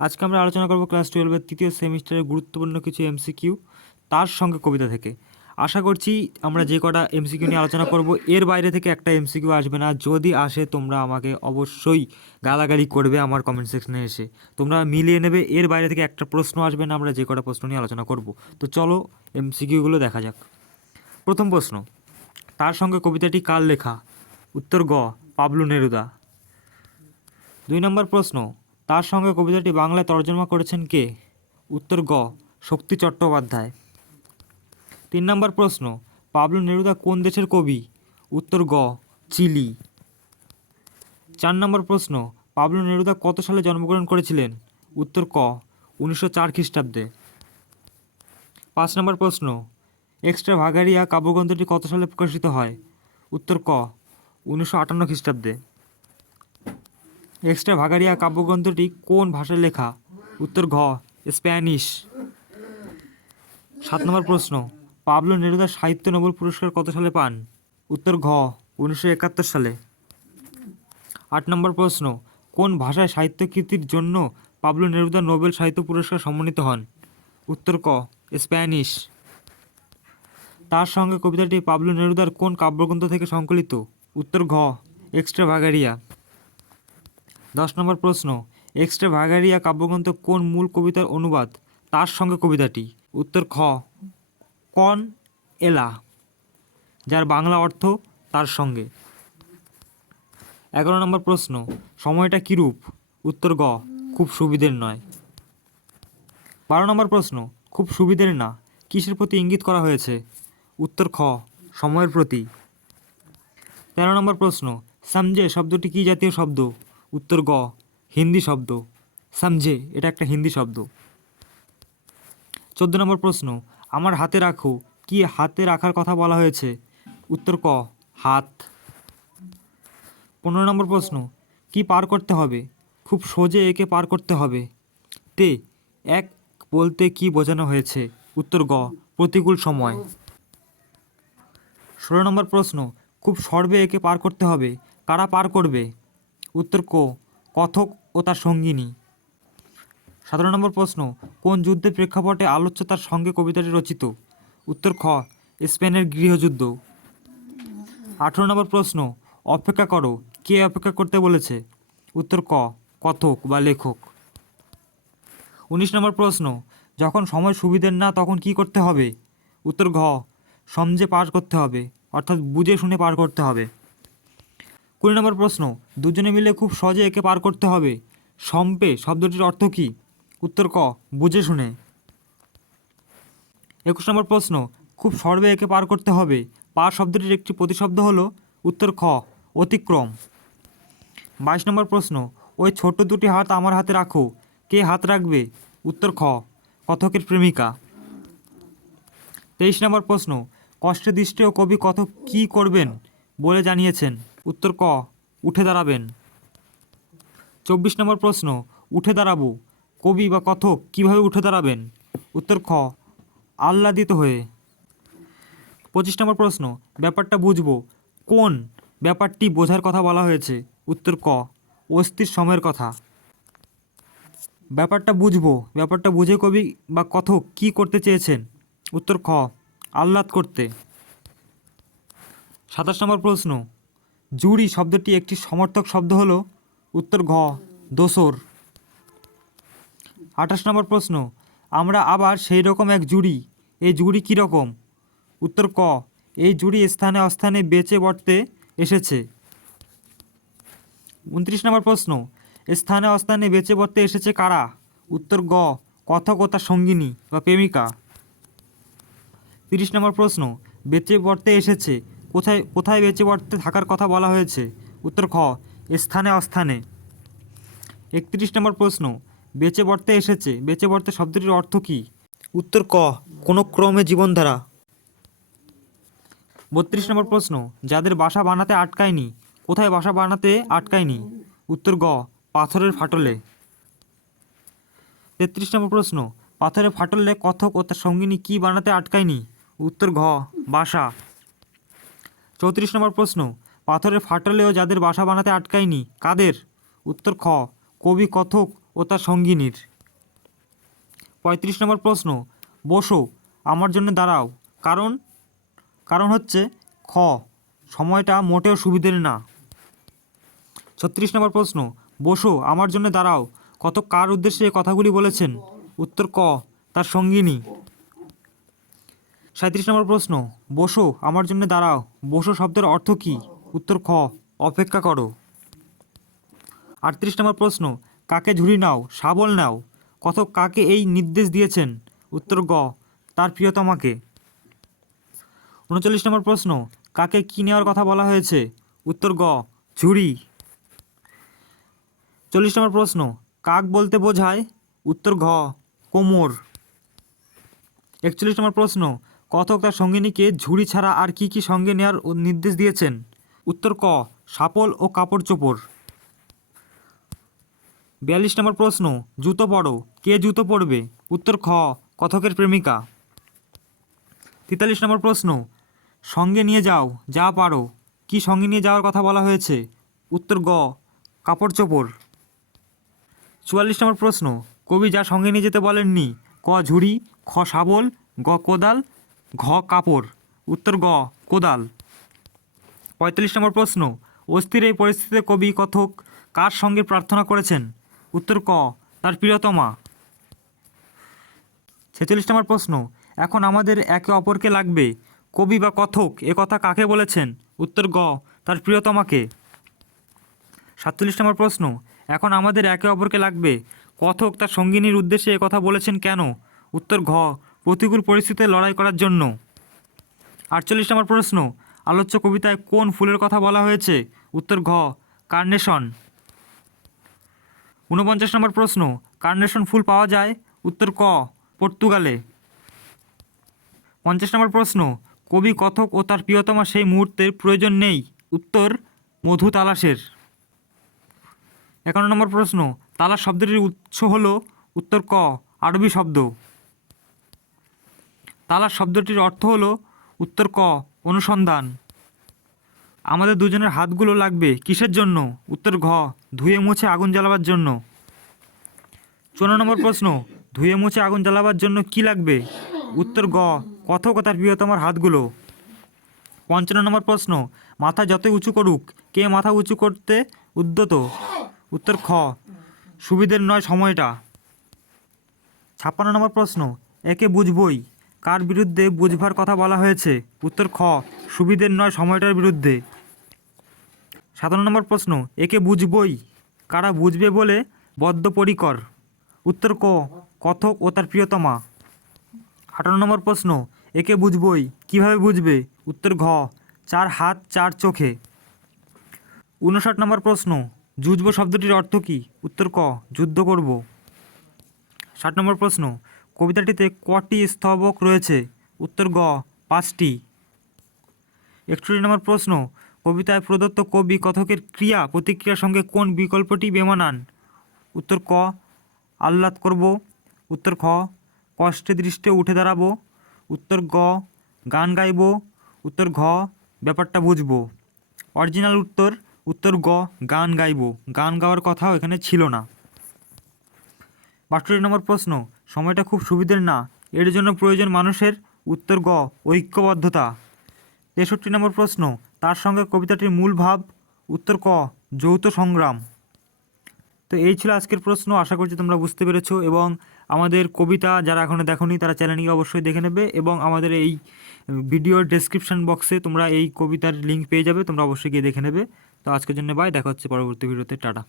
আজকে আমরা আলোচনা করব ক্লাস 12-এর তৃতীয় সেমিস্টারের গুরুত্বপূর্ণ কিছু এমসিকিউ তার সঙ্গে কবিতা থেকে। আশা করছি আমরা যে কটা এমসিকিউ নিয়ে আলোচনা করব এর বাইরে থেকে একটা এমসিকিউ আসবে না। যদি আসে তোমরা আমাকে অবশ্যই গালাগালি করবে আমার কমেন্ট সেকশনে এসে, তোমরা মিলিয়ে নেবে। এর বাইরে থেকে একটা প্রশ্ন আসবে না আমরা যে কটা প্রশ্ন নিয়ে আলোচনা করব। তো চলো এমসিকিউগুলো দেখা যাক। প্রথম প্রশ্ন, তার সঙ্গে কবিতাটি কার লেখা? উত্তর গ, পাবলো নেরুদা। 2 নম্বর প্রশ্ন, তার সঙ্গে কবিতাটি বাংলায় তর্জমা করেছেন কে? উত্তর গ, শক্তি চট্টোপাধ্যায়। 3 নম্বর প্রশ্ন, পাবলো নেরুদা কোন দেশের কবি? উত্তর গ, চিলি। 4 নম্বর প্রশ্ন, পাবলো নেরুদা কত সালে জন্মগ্রহণ করেছিলেন? উত্তর ক, 1904 খ্রিস্টাব্দে। 5 নম্বর প্রশ্ন, এক্সট্রা ভাগাড়িয়া কাব্যগ্রন্থটি কত সালে প্রকাশিত হয়? উত্তর ক, 1958 খ্রিস্টাব্দে। এক্সট্রা ভাগাড়িয়া কাব্যগ্রন্থটি কোন ভাষায় লেখা? উত্তর ঘ, স্প্যানিশ। 7 নম্বর প্রশ্ন, পাবলো নেরুদা সাহিত্য নোবেল পুরস্কার কত সালে পান? উত্তর ঘ, 1971 সালে। 8 নম্বর প্রশ্ন, কোন ভাষায় সাহিত্যকৃতির জন্য পাবলো নেরুদা নোবেল সাহিত্য পুরস্কার সম্মানিত হন? উত্তর ক, স্প্যানিশ। তার সঙ্গে কবিতাটি পাবলো নেরুদার কোন কাব্যগ্রন্থ থেকে সংকলিত? উত্তর ঘ, এক্সট্রা ভাগাড়িয়া। 10 নম্বর প্রশ্ন, এক্সট্রা ভাগাড়িয়া কাব্যগ্রন্থ কোন মূল কবিতার অনুবাদ? তার সঙ্গে কবিতাটি? উত্তর খ, কন এলা, যার বাংলা অর্থ তার সঙ্গে। 11 নম্বর প্রশ্ন, সময়টা কিরূপ? উত্তর গ, খুব সুবিধের নয়। 12 নম্বর প্রশ্ন, খুব সুবিধের না কিসের প্রতি ইঙ্গিত করা হয়েছে? উত্তর খ, সময়ের প্রতি। 13 নম্বর প্রশ্ন, সমঝে শব্দটি কী জাতীয় শব্দ? উত্তর গ, হিন্দি শব্দ। সমঝে এটা একটা হিন্দি শব্দ। 14 নম্বর প্রশ্ন, আমার হাতে রাখো কি হাতে রাখার কথা বলা হয়েছে? উত্তর ক, হাত। 15 নম্বর প্রশ্ন, কি পার করতে হবে? খুব সোজে একে পার করতে হবে। তে এক বলতে কি বোঝানো হয়েছে? উত্তর গ, প্রতিকূল সময়। 16 নম্বর প্রশ্ন, খুব সর্বে একে পার করতে হবে কারা পার করবে? উত্তর ক, কথক ও তার সঙ্গিনী। 17 নম্বর প্রশ্ন, কোন যুদ্ধের প্রেক্ষাপটে আলোচ্য তার সঙ্গে কবিতাটি রচিত? উত্তর খ, স্পেনের গৃহযুদ্ধ। 18 নম্বর প্রশ্ন, অপেক্ষা করো কে অপেক্ষা করতে বলেছে? উত্তর ক, কথক বা লেখক। 19 নম্বর প্রশ্ন, যখন সময় সুবিধের না তখন কি করতে হবে? উত্তর ঘ, সমঝে পার করতে হবে, অর্থাৎ বুঝে শুনে পার করতে হবে। 20 নম্বর প্রশ্ন, দুজনে মিলে খুব সহজে একে পার করতে হবে সম্পে শব্দটির অর্থ কী? উত্তর ক, বুঝে শুনে। 21 নম্বর প্রশ্ন, খুব সর্বে একে পার করতে হবে পার শব্দটির একটি প্রতিশব্দ হলো? উত্তর খ, অতিক্রম। 22 নম্বর প্রশ্ন, ওই ছোট্ট দুটি হাত আমার হাতে রাখো কে হাত রাখবে? উত্তর খ, কথকের প্রেমিকা। 23 নম্বর প্রশ্ন, কষ্টে দৃষ্টেও কবি কথক কী করবেন বলে জানিয়েছেন? উত্তর ক, উঠে দাঁড়াবেন। 24 নম্বর প্রশ্ন, উঠে দাঁড়াবো কবি বা কথক কীভাবে উঠে দাঁড়াবেন? উত্তর খ, আহ্লাদিত হয়ে। 25 নম্বর প্রশ্ন, ব্যাপারটা বুঝবো কোন ব্যাপারটি বোঝার কথা বলা হয়েছে? উত্তর ক, অস্থির সময়ের কথা। ব্যাপারটা বুঝবো ব্যাপারটা বুঝে কবি বা কথক কী করতে চেয়েছেন? উত্তর খ, আহ্লাদ করতে। 27 নম্বর প্রশ্ন, জুড়ি শব্দটি একটি সমর্থক শব্দ হলো? উত্তর ঘ, দোসর। 28 নম্বর প্রশ্ন, আমরা আবার সেই রকম এক জুড়ি এই জুড়ি কী রকম? উত্তর ক, এই জুড়ি স্থানে অস্থানে বেঁচে বর্তে এসেছে। 29 নম্বর প্রশ্ন, স্থানে অস্থানে বেঁচে বর্তে এসেছে কারা? উত্তর গ, কথক ও তার সঙ্গিনী বা প্রেমিকা। 30 নম্বর প্রশ্ন, বেঁচে বর্তে এসেছে কোথায় কোথায় বেঁচে বর্তে থাকার কথা বলা হয়েছে? উত্তর খ, স্থানে অস্থানে। 31 নম্বর প্রশ্ন, বেঁচে বর্তে এসেছে বেঁচে বর্তে শব্দটির অর্থ কী? উত্তর ক, কোনো ক্রমে জীবনধারা। 32 নম্বর প্রশ্ন, যাদের বাসা বানাতে আটকায়নি কোথায় বাসা বানাতে আটকায়নি? উত্তর গ, পাথরের ফাটলে। 33 নম্বর প্রশ্ন, পাথরের ফাটলে কথক ও তার সঙ্গিনী কী বানাতে আটকায়নি? উত্তর ঘ, বাসা। 34 নম্বর প্রশ্ন, পাথরের ফাটলেও যাদের বাসা বানাতে আটকায়নি কাদের? উত্তর খ, কবি কথক ও তার সঙ্গিনীর। 35 নম্বর প্রশ্ন, বসো আমার জন্য দাঁড়াও, কারণ হচ্ছে খ, সময়টা মোটেও সুবিধের না। 36 নম্বর প্রশ্ন, বসো আমার জন্য দাঁড়াও, কত কার উদ্দেশ্যে এই কথাগুলি বলেছেন? উত্তর ক, তার সঙ্গিনী। 37 নম্বর প্রশ্ন, বসো আমার জন্য দাঁড়াও, বসো শব্দের অর্থ কী? উত্তর খ, অপেক্ষা করো। 38 নম্বর প্রশ্ন, কাকে ঝুড়ি নাও, শাবল নাও, কথক কাকে এই নির্দেশ দিয়েছেন? উত্তর গ, তার প্রিয়তমাকে। 39 নম্বর প্রশ্ন, কাকে কী নেওয়ার কথা বলা হয়েছে? উত্তর গ, ঝুড়ি। 40 নম্বর প্রশ্ন, কাক বলতে বোঝায়? উত্তর ঘ, কোমর। 41 নম্বর প্রশ্ন, কথক তার সঙ্গিনীকে ঝুড়ি ছাড়া আর কি কি সঙ্গে নেওয়ার নির্দেশ দিয়েছেন? উত্তর ক, শাপল ও কাপড় চোপড়। 42 নম্বর প্রশ্ন, জুতো পরো, কে জুতো পরবে? উত্তর খ, কথকের প্রেমিকা। 43 নম্বর প্রশ্ন, সঙ্গে নিয়ে যাও যা পারো, কি সঙ্গে নিয়ে যাওয়ার কথা বলা হয়েছে? উত্তর গ, কাপড় চোপড়। 44 নম্বর প্রশ্ন, কবি যা সঙ্গে নিয়ে যেতে বলেননি? ক, ঝুড়ি, খ, শাবল, গ, কোদাল, ঘ, কাপড়। উত্তর গ, কোদাল। 45 নম্বর প্রশ্ন, অস্থির এই পরিস্থিতিতে কবি কথক কার সঙ্গে প্রার্থনা করেছেন? উত্তর ক, তার প্রিয়তমা। 46 নম্বর প্রশ্ন, এখন আমাদের একে অপরকে লাগবে, কবি বা কথক এ কথা কাকে বলেছেন? উত্তর গ, তার প্রিয়তমাকে। 47 নম্বর প্রশ্ন, এখন আমাদের একে অপরকে লাগবে, কথক তার সঙ্গিনীর উদ্দেশ্যে এ কথা বলেছেন কেন? উত্তর ঘ, প্রতিকূল পরিস্থিতিতে লড়াই করার জন্য। 48 নম্বর প্রশ্ন, আলোচ্য কবিতায় কোন ফুলের কথা বলা হয়েছে? উত্তর ঘ, কার্নেশন। 49 নম্বর প্রশ্ন, কার্নেশন ফুল পাওয়া যায়? উত্তর ক, পর্তুগালে। 50 নম্বর প্রশ্ন, কবি কথক ও তার প্রিয়তমা সেই মুহূর্তের প্রয়োজন নেই? উত্তর, মধু তালাশের। 51 নম্বর প্রশ্ন, তালাশ শব্দটির উৎস হল? উত্তর ক, আরবি শব্দ। তালাশ শব্দটির অর্থ হল? উত্তর ক, অনুসন্ধান। আমাদের দুজনের হাতগুলো লাগবে কিসের জন্য? উত্তর ঘ, ধুয়ে মুছে আগুন জ্বালাবার জন্য। 54 নম্বর প্রশ্ন, ধুয়ে মুছে আগুন জ্বালাবার জন্য কি লাগবে? উত্তর গ, কথক ও তার প্রিয়তমার হাতগুলো। 55 নম্বর প্রশ্ন, মাথা যতই উঁচু করুক, কে মাথা উঁচু করতে উদ্যত? উত্তর খ, সুবিধের নয় সময়টা। 56 নম্বর প্রশ্ন, একে বুঝবই, কার বিরুদ্ধে বুঝবার কথা বলা হয়েছে? উত্তর খ, সুবিধের নয় সময়টার বিরুদ্ধে। 57 নম্বর প্রশ্ন, একে বুঝবই, কারা বুঝবে বলে বদ্ধপরিকর? উত্তর ক, কথক ও তার প্রিয়তমা। 58 নম্বর প্রশ্ন, একে বুঝবই, কিভাবে বুঝবে? উত্তর ঘ, চার হাত চার চোখে। 59 নম্বর প্রশ্ন, যুঝব শব্দটির অর্থ কী? উত্তর ক, যুদ্ধ করব। 60 নম্বর প্রশ্ন, কবিতাটিতে কটি স্তবক রয়েছে? উত্তর গ, 5টি। 61 নম্বর প্রশ্ন, কবিতায় প্রদত্ত কবি কথকের ক্রিয়া প্রতিক্রিয়ার সঙ্গে কোন বিকল্পটি বেমানান? উত্তর ক, আহ্লাদ করব। উত্তর খ, কষ্টে দৃষ্টে উঠে দাঁড়াবো। উত্তর গ, গান গাইব। উত্তর ঘ, ব্যাপারটা বুঝব। অরিজিনাল উত্তর, উত্তর গ, গান গাইব, গান গাওয়ার কথাও এখানে ছিল না। 62 নম্বর প্রশ্ন, সময়টা খুব সুবিধের না, এর জন্য প্রয়োজন মানুষের? উত্তর গ, ঐক্যবদ্ধতা। 63 নম্বর প্রশ্ন, তার সঙ্গে কবিতাটির মূল ভাব? উত্তর ক, যৌথ সংগ্রাম। তো এই ছিল আজকের প্রশ্ন, আশা করছি তোমরা বুঝতে পেরেছো এবং আমাদের কবিতা যারা এখনও দেখোনি তারা চ্যানেলটিকে অবশ্যই দেখে নেবে এবং আমাদের এই ভিডিওর ডেসক্রিপশন বক্সে তোমরা এই কবিতার লিঙ্ক পেয়ে যাবে, তোমরা অবশ্যই গিয়ে দেখে নেবে। তো আজকের জন্য বাই, দেখা হচ্ছে পরবর্তী ভিডিওতে, টাটা।